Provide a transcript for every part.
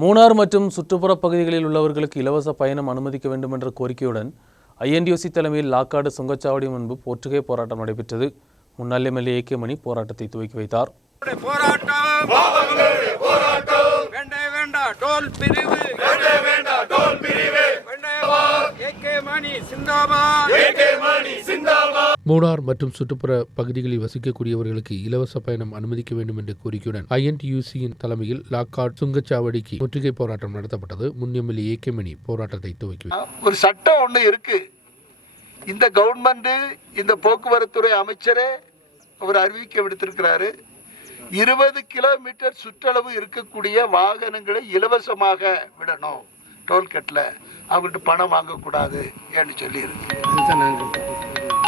மூணார் மற்றும் சுற்றுப்புற பகுதிகளில் உள்ளவர்களுக்கு இலவச பயணம் அனுமதிக்க வேண்டும் என்ற கோரிக்கையுடன் ஐஎன்டியூசி தலைமையில் லாக்காடு சுங்கச்சாவடி முன்பு ஒற்றுகை போராட்டம் நடைபெற்றது. முன்னாள் எம்எல்ஏ ஏ கே மணி போராட்டத்தை துவக்கி வைத்தார். போராட்டம் வேண்டே வேண்டா டோல் பிரிவு. வேண்டே வேண்டா டோல் பிரிவு. வேண்டே ஏகே மணி சிந்தாபாத். ஏகே மணி மூணார் மற்றும் சுற்றுப்புற பகுதிகளில் வசிக்கக்கூடியவர்களுக்கு இலவச பயணம் அனுமதிக்க வேண்டும் என்ற கோரிக்கையுடன் ஐஎன்டியூசியின் தலைமையில் லாக்காட் சுங்கச்சாவடிக்கு முற்றுகை போராட்டம் நடத்தப்பட்டது. முன் எம்எல்ஏ ஏ கே மணி போராட்டத்தை துவக்கி. ஒரு சட்டம் ஒன்று இருக்கு. இந்த கவர்மெண்ட் இந்த போக்குவரத்துறை அமைச்சரே அவர் அறிவிக்க விடுத்திருக்கிறாரு. இருபது கிலோமீட்டர் சுற்றளவு இருக்கக்கூடிய வாகனங்களை இலவசமாக விடணும். டோல்கேட்டில் அவங்கள்ட்ட பணம் வாங்கக்கூடாது ஏன்னு சொல்லி இருக்கு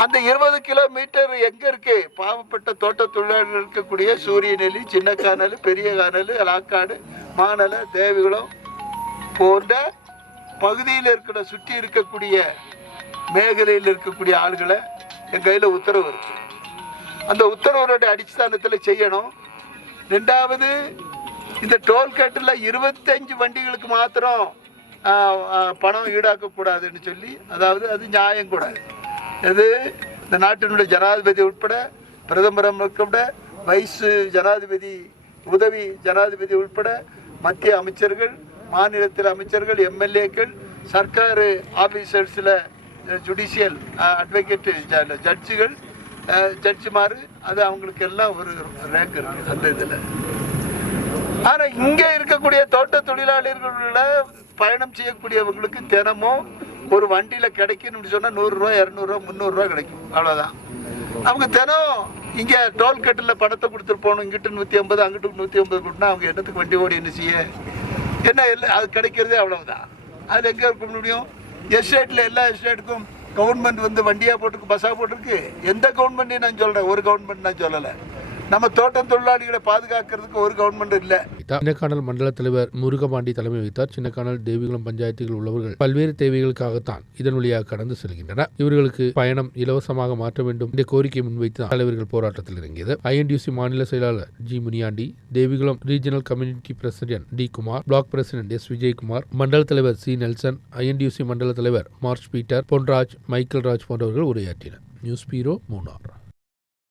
அந்த இருபது கிலோமீட்டர் எங்க இருக்கு? பாவப்பட்ட தோட்ட தொழிலாளர்கள் இருக்கக்கூடிய சூரியநெல்லி சின்ன காணல் பெரிய காணல் லாக்காடு மாநல தேவிகுளம் போன்ற பகுதியில் இருக்கிற சுற்றி இருக்கக்கூடிய மேகலையில் இருக்கக்கூடிய ஆளுகளை என் கையில் உத்தரவு இருக்கு. அந்த உத்தரவுடைய அடிஸ்தானத்தில் செய்யணும். ரெண்டாவது இந்த டோல்கேட்டில் இருபத்தஞ்சு வண்டிகளுக்கு மாத்திரம் பணம் ஈடாக்கக்கூடாதுன்னு சொல்லி அதாவது அது நியாயம் கூடாது இது இந்த நாட்டினுடைய ஜனாதிபதி உட்பட பிரதமரம் உட்பட வைஸ் ஜனாதிபதி உதவி ஜனாதிபதி உட்பட மத்திய அமைச்சர்கள் மாநிலத்தில் அமைச்சர்கள் எம்எல்ஏக்கள் சர்க்கார் ஆஃபீஸர்ஸில் ஜுடிஷியல் அட்வொகேட்டு ஜட்ஜுகள் ஜட்ஜுமாறு அது அவங்களுக்கு எல்லாம் ஒரு ரேங்க் இருக்குது அந்த இதில். ஆனால் இங்கே இருக்கக்கூடிய தோட்ட தொழிலாளர்களில் பயணம் செய்யக்கூடியவங்களுக்கு தினமும் ஒரு வண்டியில கிடைக்கும்னு சொன்னா நூறு ரூபாய் இரநூறுவா முந்நூறுரூவா கிடைக்கும். அவ்வளவுதான். அவங்க தினம் இங்க டோல்கேட்டில் பணத்தை கொடுத்துட்டு போகணும். இங்கிட்டு நூற்றி ஐம்பது அங்கிட்டு நூற்றி ஐம்பது கொடுத்தா அவங்க என்னத்துக்கு வண்டி ஓடி என்ன செய்ய? என்ன இல்லை அது கிடைக்கிறதே அவ்வளவுதான். அதில் எங்கே இருக்க முடியும்? எஸ்டேட்டில் எல்லா எஸ்டேட்டுக்கும் கவர்மெண்ட் வந்து வண்டியாக போட்டிருக்கு பஸ்ஸாக போட்டிருக்கு? எந்த கவர்மெண்ட்டையும் நான் சொல்கிறேன் ஒரு கவர்மெண்ட் நான் சொல்லலை. நம்ம தோட்டம் தொழிலாளிகளை பாதுகாக்கிறதுக்கு ஒரு கவர்மெண்ட் இல்லை. சின்னக்கானல் மண்டல தலைவர் முருகபாண்டி தலைமை வைத்தார் சின்னக்கானல் தேவிகுளம் பஞ்சாயத்துகள் உள்ளவர்கள் பல்வேறு தேவைகளுக்காகத்தான் இதன் வழியாக கடந்து செல்கின்றனர். இவர்களுக்கு பயணம் இலவசமாக மாற்ற வேண்டும். என்ற கோரிக்கை முன்வைத்து தலைவர்கள் போராட்டத்தில் இறங்கியது. ஐஎன்டியூசி மாநில செயலாளர் G Muniyandi Devikulam regional community president T Kumar block president S Vijayakumar மண்டல தலைவர் சி நெல்சன் ஐஎன்டியூசி மண்டல தலைவர் March Peter Ponraj Michael Raj போன்றவர்கள் உரையாற்றினர். நியூஸ் பீரோ மூணார்